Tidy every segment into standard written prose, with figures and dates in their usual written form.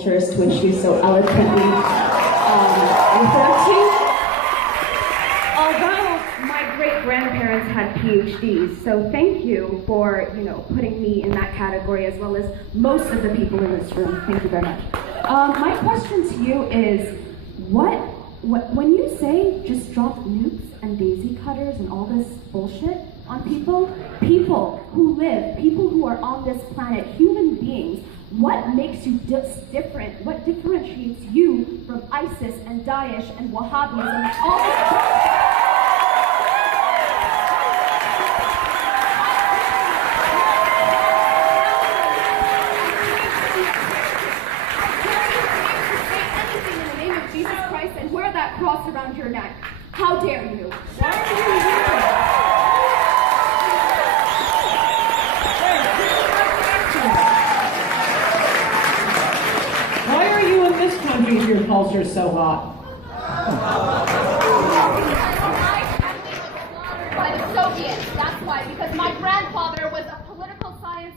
cultures to which you so eloquently referred to. Although my great-grandparents had PhDs, so thank you for, putting me in that category as well as most of the people in this room. Thank you very much. My question to you is, when you say just drop nukes and daisy cutters and all this bullshit on people who live, people who are on this planet, human beings, what makes you different? What differentiates you from ISIS and Daesh and Wahhabism and all this bullshit? Cross around your neck. How dare you? Why are you here? Why are you in this country if your culture's so hot? By the Soviets. That's why. Because my grandfather was a political science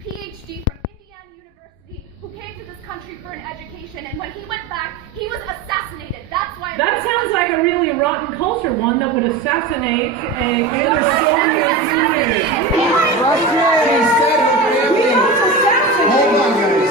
PhD from Indiana University who came to this country for an education, and when he went back, he was assassinated. That's why. That sounds like a really rotten culture, one that would assassinate a Soviet Union. Hold on, guys.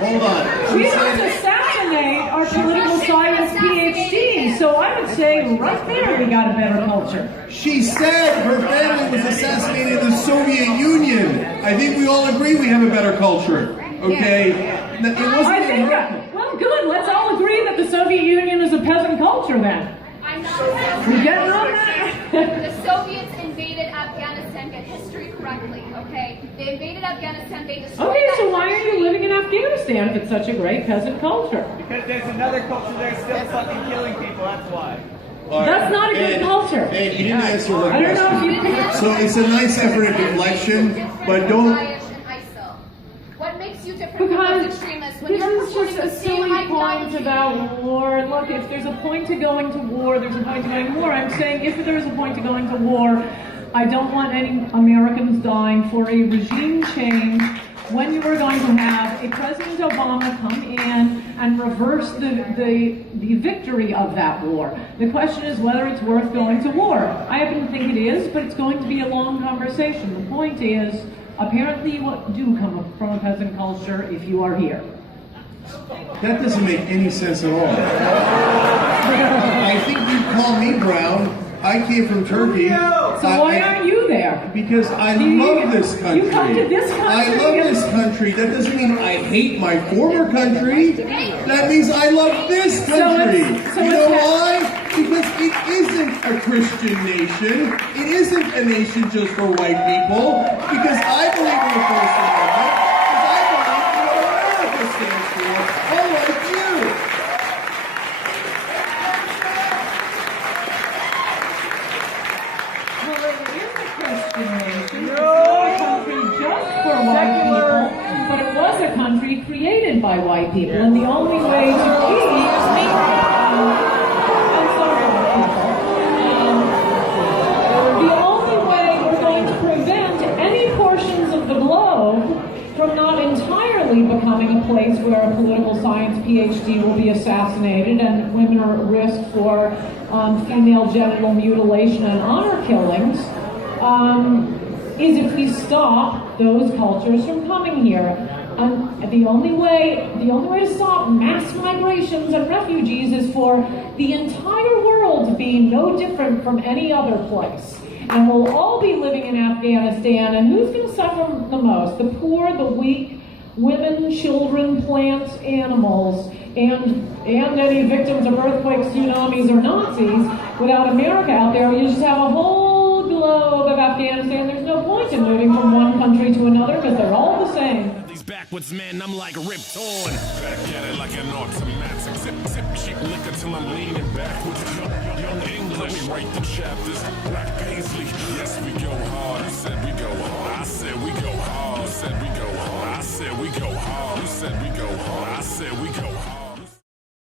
Hold on. We don't assassinate our political science PhDs, so I would say right there we got a better culture. She said her family was assassinated in the Soviet Union. I think we all agree we have a better culture. Okay? It wasn't well, good. Let's all agree that the Soviet Union is a peasant culture then. I'm not We get on that? The Soviets invaded Afghanistan. Get history correctly, okay? They invaded Afghanistan. They destroyed. Okay, so why are you living in Afghanistan if it's such a great peasant culture? Because there's another culture there still fucking killing people. That's why. That's not a good culture. Ed, you didn't answer the I don't know if question. you. So it's a nice effort at deflection, but don't. What makes you different from those extremists? When This you're is just a silly point about war. Look, if there's a point to going to war, there's a point to going to war. I'm saying if there's a point to going to war, I don't want any Americans dying for a regime change when you are going to have a President Obama come in and reverse the victory of that war. The question is whether it's worth going to war. I happen to think it is, but it's going to be a long conversation. The point is, apparently you do come from a peasant culture if you are here. That doesn't make any sense at all. I think you call me brown. I came from Turkey. So why aren't you there? Because I love this country. You come to this country. I love this country. That doesn't mean I hate my former country. That means I love this country. You know why? Because it isn't a Christian nation. It isn't a nation just for white people. Because I believe in the First Amendment. Because I believe in what America stands for. Unlike you. But it was a country created by white people, and the only way to keep the only way we're going to prevent any portions of the globe from not entirely becoming a place where a political science PhD will be assassinated and women are at risk for female genital mutilation and honor killings, is if we stop those cultures from coming here. The only way to stop mass migrations and refugees is for the entire world to be no different from any other place. And we'll all be living in Afghanistan, and who's going to suffer the most? The poor, the weak, women, children, plants, animals, and any victims of earthquakes, tsunamis, or Nazis. Without America out there, you just have a whole globe of Afghanistan. There's no point in moving from one country to another because they're all the same. These backwards men, I'm like ripped on. Back at it like an automatic. Sip cheap liquor till I'm leaning backwards. Young English, we write the chapters. Black Paisley, yes we go hard. You said we go hard. I said we go hard. You said we go hard. I said we go hard. You said we go hard. I said we go hard.